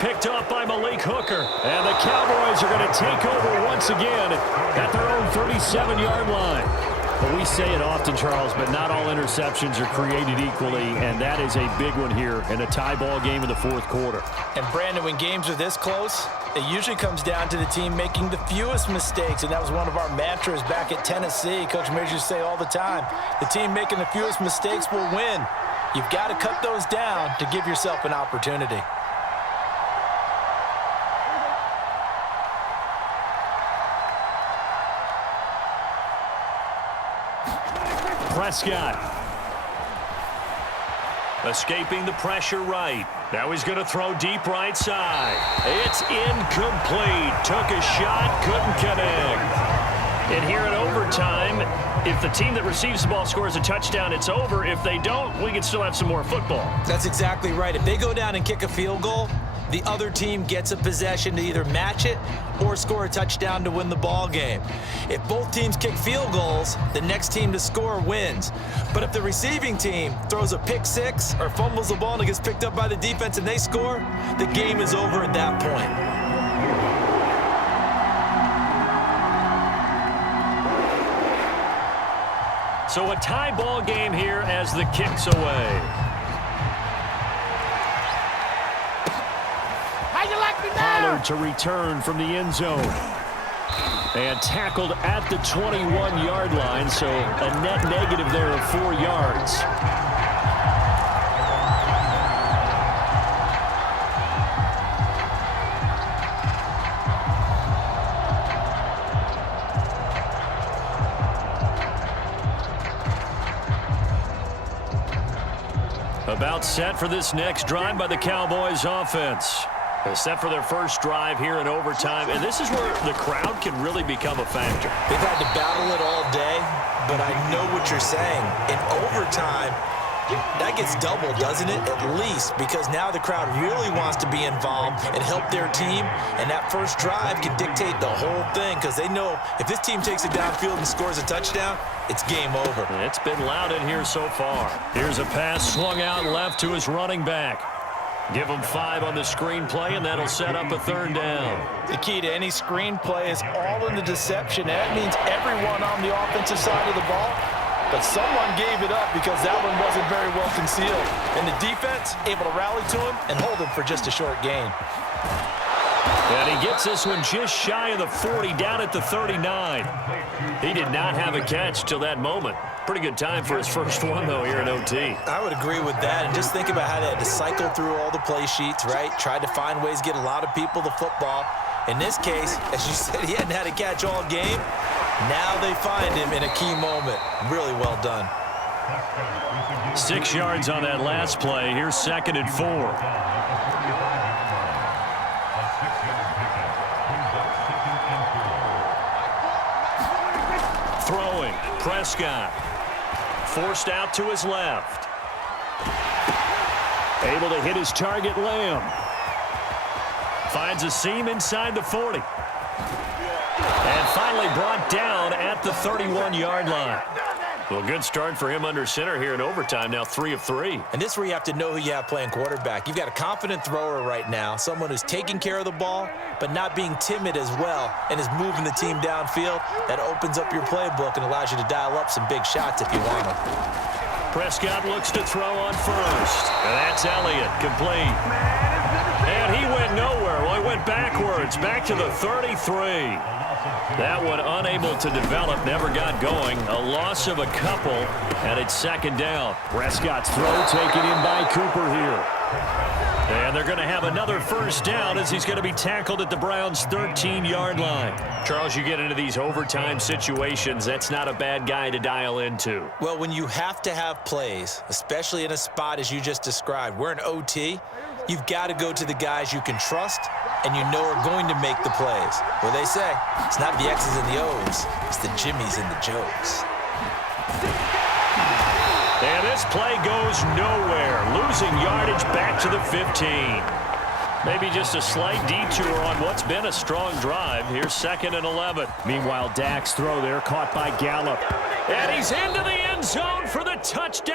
Picked off by Malik Hooker. And the Cowboys are going to take over once again at their own 37-yard line. Well, we say it often, Charles, but not all interceptions are created equally, and that is a big one here in a tie ball game in the fourth quarter. And, Brandon, when games are this close, it usually comes down to the team making the fewest mistakes, and that was one of our mantras back at Tennessee. Coach Mears used to say all the time, the team making the fewest mistakes will win. You've got to cut those down to give yourself an opportunity. Prescott. Escaping the pressure right. Now he's going to throw deep right side. It's incomplete. Took a shot, couldn't connect. And here in overtime, if the team that receives the ball scores a touchdown, it's over. If they don't, we can still have some more football. That's exactly right. If they go down and kick a field goal, the other team gets a possession to either match it or score a touchdown to win the ball game. If both teams kick field goals, the next team to score wins. But if the receiving team throws a pick six or fumbles the ball and it gets picked up by the defense and they score, the game is over at that point. So a tie ball game here as the kick's away. Pollard to return from the end zone. And tackled at the 21-yard line, so a net negative there of 4 yards. About set for this next drive by the Cowboys offense. Set for their first drive here in overtime, and this is where the crowd can really become a factor. They've had to battle it all day, but I know what you're saying. In overtime, that gets double, doesn't it? At least, because now the crowd really wants to be involved and help their team, and that first drive can dictate the whole thing because they know if this team takes it downfield and scores a touchdown, it's game over. It's been loud in here so far. Here's a pass swung out left to his running back. Give him 5 on the screenplay, and that'll set up a third down. The key to any screenplay is all in the deception. That means everyone on the offensive side of the ball, but someone gave it up because that one wasn't very well concealed. And the defense able to rally to him and hold him for just a short gain. And he gets this one just shy of the 40, down at the 39. He did not have a catch till that moment. Pretty good time for his first one, though, here in OT. I would agree with that. And just think about how they had to cycle through all the play sheets, right? Tried to find ways to get a lot of people the football. In this case, as you said, he hadn't had a catch all game. Now they find him in a key moment. Really well done. 6 yards on that last play. Here's 2nd and 4. Throwing, Prescott. Forced out to his left. Able to hit his target, Lamb. Finds a seam inside the 40. And finally brought down at the 31-yard line. Well, good start for him under center here in overtime. Now 3 of 3. And this is where you have to know who you have playing quarterback. You've got a confident thrower right now, someone who's taking care of the ball, but not being timid as well, and is moving the team downfield. That opens up your playbook and allows you to dial up some big shots if you want them. Prescott looks to throw on first. And that's Elliott, complete. And he went nowhere. Well, he went backwards, back to the 33. That one unable to develop, never got going. A loss of a couple, and it's 2nd down. Prescott's throw taken in by Cooper here. And they're going to have another first down as he's going to be tackled at the Browns' 13-yard line. Charles, you get into these overtime situations, that's not a bad guy to dial into. Well, when you have to have plays, especially in a spot as you just described, we're in OT, you've got to go to the guys you can trust and you know are going to make the plays. Well, they say, it's not the X's and the O's, it's the Jimmies and the Joes. And this play goes nowhere. Losing yardage back to the 15. Maybe just a slight detour on what's been a strong drive. Here's 2nd and 11. Meanwhile, Dak's throw there caught by Gallup. And he's into the end zone for the touchdown.